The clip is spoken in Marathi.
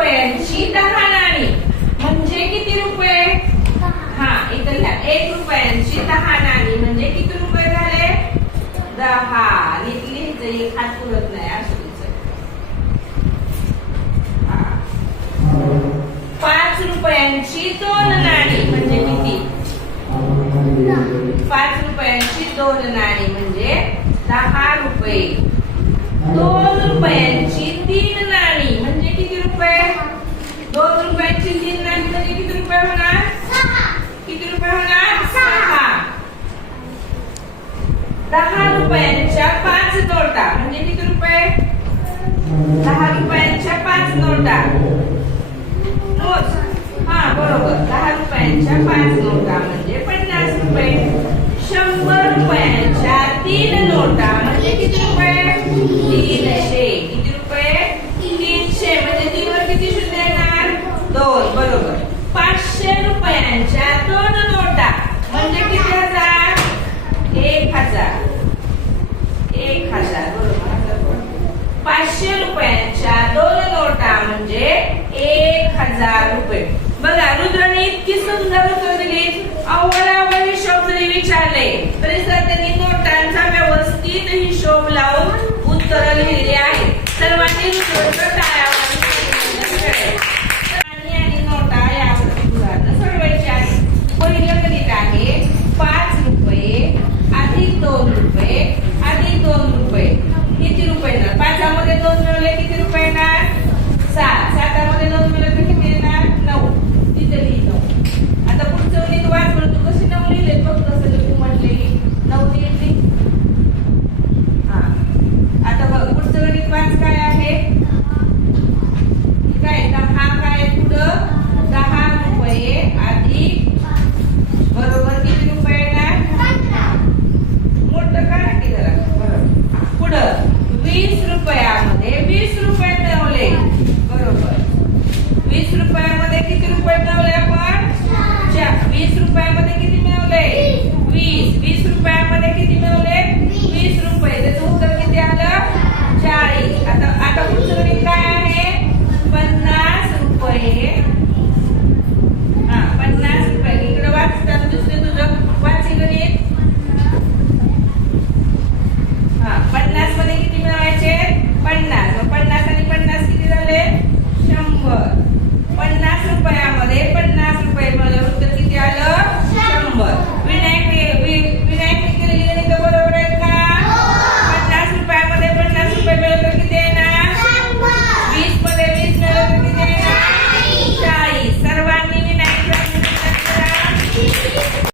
रुपयांची 10 नाणी म्हणजे किती रुपये? हा इथं लिहा 1 रुपयांची 10 नाणी म्हणजे किती रुपये झाले? 10. लिहिचं एक हात पुरत नाही असं. 5 रुपयांची 2 नाणी म्हणजे किती? 5 रुपयांची 2 नाणी म्हणजे 10 रुपये. 2 रुपयांची 3 नाणी म्हणजे किती रुपये? 2 रुपयांची 3 नाणी म्हणजे किती रुपये होणार? किती रुपये होणार? 6. 10 रुपयांच्या 5 नोटा म्हणजे किती रुपये? 10 रुपयांच्या 5 नोटा. हा बरोबर. 10 रुपयांच्या 5 नोटा म्हणजे 50 रुपये. 100 रुपयांच्या 3 नोटा म्हणजे किती रुपये? 300. किती रुपये? 300 म्हणजे 3 वर किती शून्य येणार? 2. बरोबर. 500 रुपयांच्या 2 नोटा म्हणजे किती हजार? 1000. 1000 बरोबर. 500 रुपयांच्या 2 नोटा म्हणजे 1000 रुपये. बघा रुद्राने इतकी सुंदर उत्तर दिली. अवघड हिशोब जरी विचारले तरी सुद्धा त्यांनी नोटांचा व्यवस्थित हिशोब लावून उत्तर लिहिलेली आहे. सर्वांनी रुद्राच्या टाळ्या वाजवल्या. आणि नोटा यावर उदाहरण सोडवायची आहे. पहिलं गणित आहे 5 रुपये अधिक 2 रुपये अधिक 2